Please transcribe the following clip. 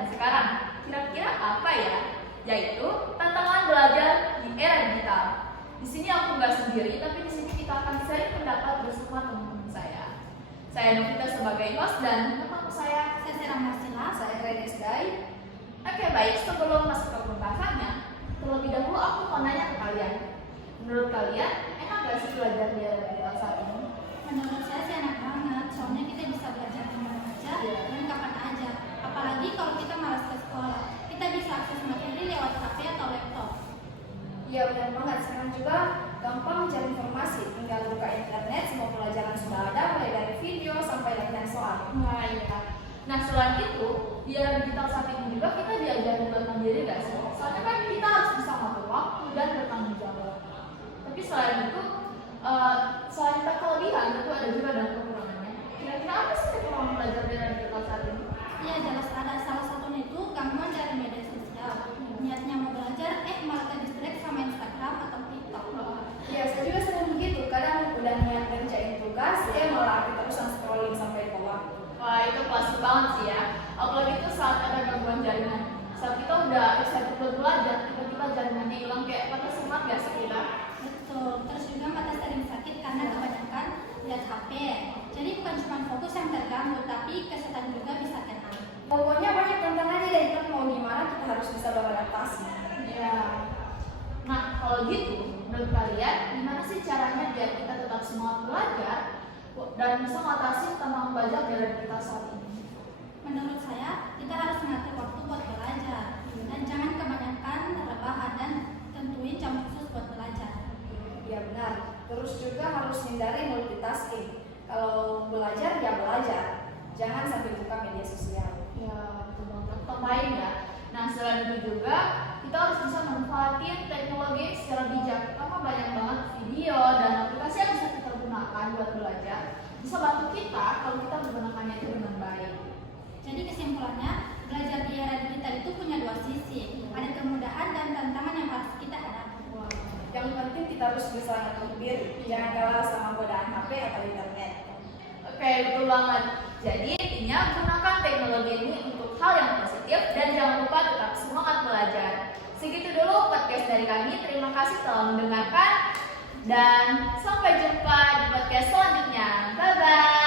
zaman sekarang. Kira-kira apa ya? Yaitu tantangan belajar di era digital. Di sini aku nggak sendiri, tapi di sini kita akan sharing pendapat bersama teman-teman saya. Saya Novita sebagai host dan teman saya Saya Marcella. saya Redes Day. Oke baik, sebelum masuk ke pembahasannya, terlebih dahulu aku mau nanya ke kalian. Menurut kalian, enak gak sih belajar di era digital saat ini? Menurut saya sih enak banget, soalnya kita bisa belajar di mana aja dan kapan aja. Apalagi kalau kita malas ke sekolah, kita bisa akses materi lewat HP atau laptop. Iya benar banget, sekarang juga gampang mencari informasi. Tinggal buka internet, semua pelajaran sudah ada, mulai dari video sampai latihan soal. Nah iya. Nah selain itu, di era digital saat ini juga kita diajarin buat mandiri gak sih? Soalnya kan kita harus bisa ngatur waktu dan bertanggung jawab. Tapi selain itu, selain kita kelebihan, itu ada juga dan kekurangannya. Kira-kira apa sih kekurangan belajar di era digital saat ini? Iya jelas ada, salah satunya itu gangguan dari media sosial. Niatnya mau belajar, malah terdistract sama Instagram atau TikTok. Iya, saya juga sering begitu. Kadang udah niat ngerjain tugas, malah terusan scrolling sampai bawah. Wah itu klasik banget sih ya. Apalagi itu saat ada gangguan jaringan. Saat kita udah excited buat belajar, tiba-tiba jaringannya hilang, kayak patah semangat gak sih kita? Betul, terus juga mata sering sakit karena kebanyakan lihat HP. Jadi bukan cuma fokus yang terganggu, tapi kesehatan juga bisa kena. Pokoknya banyak tantangannya dan kita mau gimana kita harus bisa beradaptasi. Ya. Nah kalau gitu, menurut kalian gimana sih caranya biar kita tetap semangat belajar dan bisa mengatasi tantangan belajar di era digital saat ini? Menurut saya, kita harus mengatur waktu buat belajar dan jangan kebanyakan rebahan dan tentuin jam khusus buat belajar. Iya benar. Terus juga harus hindari multitasking. Kalau belajar ya belajar, jangan sampai buka media sosial. Ya, betul banget. Tambahin ya. Nah, selain itu juga kita harus bisa manfaatin teknologi secara bijak. Karena banyak banget video dan aplikasi yang bisa kita gunakan buat belajar. Bisa bantu kita kalau kita menggunakannya itu dengan baik. Jadi kesimpulannya, belajar di era digital itu punya dua sisi. Ada kemudahan dan tantangan yang harus kita hadapi. Yang penting kita harus bisa ngatur diri, jangan kalah sama godaan HP atau internet. Oke, betul banget. Jadi intinya gunakan teknologi ini untuk hal yang positif dan jangan lupa tetap semangat belajar. Segitu dulu podcast dari kami. Terima kasih telah mendengarkan dan sampai jumpa di podcast selanjutnya. Bye bye.